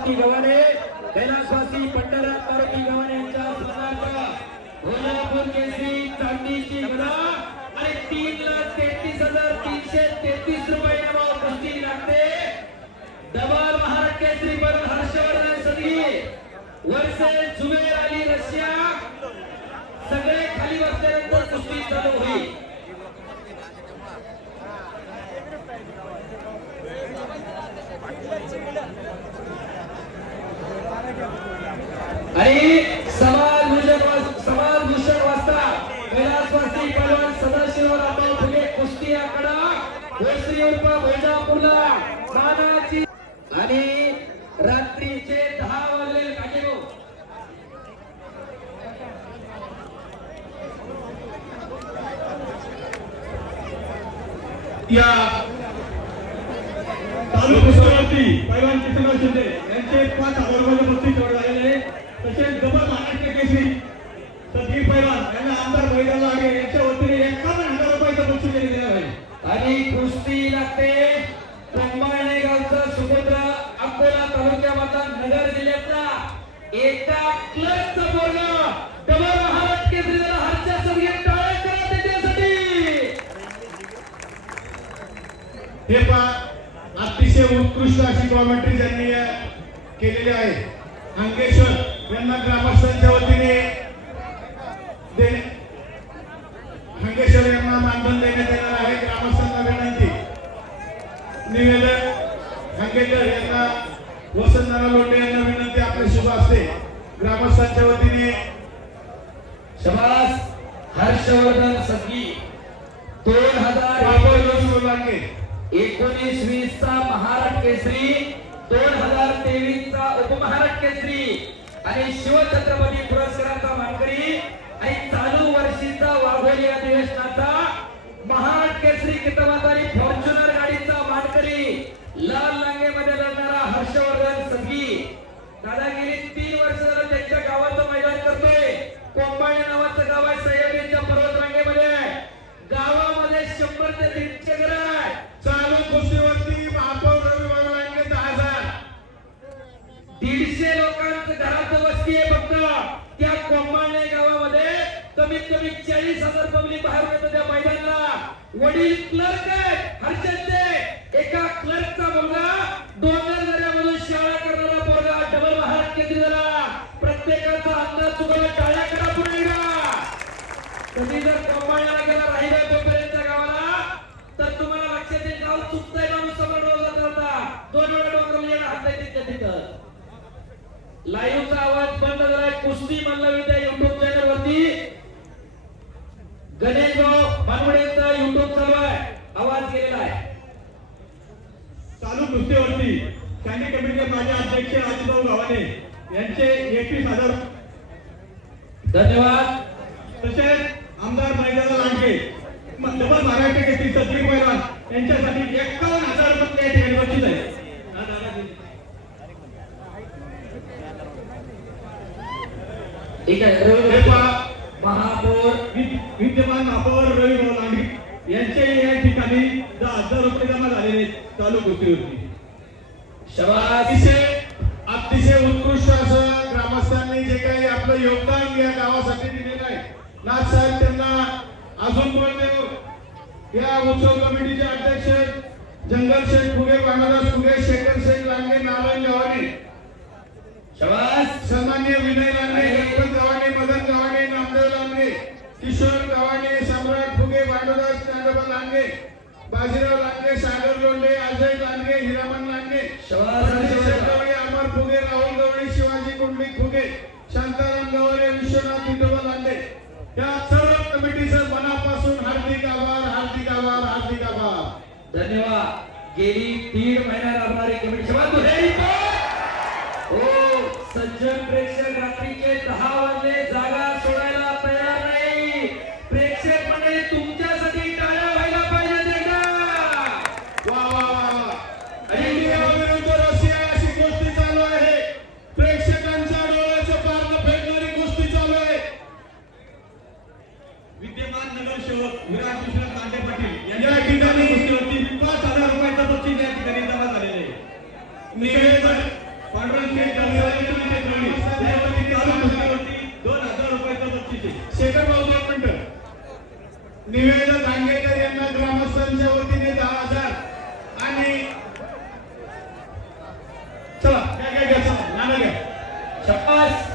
मारुती गव्हाणे कैलासवासी पंढरनाथ मारुती गव्हाणे यांच्या स्मरणार्थ भोजनापूर केसरी चांदीची गदा आणि 3,33,333 रुपये नावावर कुस्ती लागते। डबल महाराष्ट्र केसरी पर हर्षवर्धन सदी वर्षे जुबेर अली रशिया सगळे खाली बसल्यानंतर कुस्ती चालू होईल। आणि समाजभूषण वास्ता कैलासवासी पहलवान सदाशिव रामभाऊ फुले कुस्ती आकडा केसरी उर्फ भोजनापूरला मानाची आणि रात्रीचे 10 वाजले काटेगो या तालुक्यावरती पैलवान किशोर शिंदे यांचे 5,000 रुपये बक्षीस जोड झालेले तसेच डबल महाराष्ट्र केसरी सदगी पैलवान यांना आमदार मैदान लागे यांच्या वतीने 51,000 रुपयाचं बक्षीस दिलेलं आहे। आणि कुस्ती लागते कंबाळणे गावचा सुपुत्र अकोला तालुक्यामधला नगर जिल्ह्यातला एका क्लबचा बोर्ड डबल महाराष्ट्र केसरीला हरच्या सगळे टाळ्या करा त्याच्यासाठी। हे पा अतिशय उत्कृष्ट अशी कॉमेंट्री त्यांनी केलेली आहे। अंकेश्वर यांना ग्रामस्थांच्या वतीने अंकेश्वर यांना मानधन देण्यात येणार आहे। ग्रामस्थांना विनंती निवेदन अंकेश्वर यांना वसंतनारा लोटे यांना विनंती आपले शुभ असते ग्रामस्थांच्या वतीने शबास हर्षवर्धन सगळी 2019-20 चा महाराष्ट्र केसरी 2023 चा उपमहाराष्ट्र केसरी आणि शिवछत्रपती पुरस्काराचा मानकरी आणि चालू वर्षीचा वाघोली अधिवेशनाचा महाराष्ट्र केसरी किताबाधारी फॉर्च्युनर गाडीचा मानकरी लाल लांगेमध्ये लढणारा हर्षवर्धन सगळी दादा गेली 3 वर्ष झालं त्यांच्या गावाचं मैदान करतोय। कोंबाणे नावाचं गाव आहे सह्याद्रीच्या पर्वत रांगेमध्ये गावामध्ये 100 ते 150 घर आहे। चालू कुस्तीवरती महापौर रविवार लांगे 10,000 150 लोकांचं घराचं वस्ती आहे फक्त त्या कोंबाणे गावामध्ये कमीत कमी 40,000 पब्लिक बाहेर येतं त्या मैदानाला। वडील क्लर्क आहेत हर्षदचे एका क्लर्कचा मुलगा डोंगरदऱ्यामधून शाळा करणारा पोरगा डबल महाराष्ट्र केसरी झाला। प्रत्येकाचा अंदाज चुकला टाळ्या करा पुढे एकदा। कधी जर कोंबाण्याला गेला राहिला तोपर्यंतच्या गावाला तर तुम्हाला लक्षात येईल गाव चुकतंय माणूस समोर रोजला जाता 2 वेळा डोंगरला येणं हात तिथं तिथं लाईव्हचा आवाज बंद झालाय। कुस्ती मल्लविद्या YouTube चॅनल वरती गणेशभाऊ मानवडेचा YouTube चालू आहे आवाज गेलेला आहे। चालू कुस्तीवरती स्टँडिंग कमिटीचे माजी अध्यक्ष राजूभाऊ गावाने यांचे 21,000 धन्यवाद। तसेच आमदार मैदाना लांडगे डबल महाराष्ट्र केसरी सदगी पैलवान यांच्यासाठी 51,000 रुपये या ठिकाणी बक्षीस आहे। ठीक आहे महापौर विद्यमान महापौर रविभाऊ लांडगे यांचे या ठिकाणी 10,000 रुपये जमा झालेले चालू कुस्तीवरती। शबास अतिशय उत्कृष्ट असं ग्रामस्थांनी जे काही आपलं योगदान या गावासाठी दिलेलं आहे नाथ साहेब त्यांना अजून बोलणे या उत्सव कमिटीचे अध्यक्ष जंगल शेख फुगे भानुदास फुगे शेखर शेख लांडगे नारायण गावाने शबास सन्मान्य विनय लांडगे गणपत गावाने मदन गावाने नामदेव लांडगे किशोर गावाने सम्राट फुगे भानुदास चांदोबा लांडगे बाजीराव लांडगे सागर लोंढे अजय लांडगे हिरामन लांडगे शबास अमर फुगे राहुल गवळी शिवाजी कुंडलिक फुगे शांताराम गवळे विश्वनाथ विठोबा लांडे या सर्व कमिटीचं मनापासून हार्दिक आभार हार्दिक आभार हार्दिक आभार धन्यवाद। गेली 1.5 महिना लागणारी कमिटी शबास हो सज्जन प्रेक्षक रात्रीचे 10 वाजले जागा सोडायला तयार नाही। प्रेक्षक मंडळी तुमच्यासाठी टाळ्या व्हायला पाहिजे एकदा। वा वा वा इंडिया विरुद्ध रशिया अशी कुस्ती चालू आहे। प्रेक्षकांच्या डोळ्याचं पारणं फेडणारी कुस्ती चालू आहे। विद्यमान नगरसेवक विराट कृष्ण कांडे पाटील या ठिकाणी कुस्तीवरती 5,000 रुपयाचा बक्षीस या ठिकाणी जमा झालेले आहे। शेखर भाऊ 2 मिनिटं. निवेदन दांगेकर यांना ग्रामस्थांच्या वतीने 10,000 आणि चला घ्या नाना घ्या. शाबास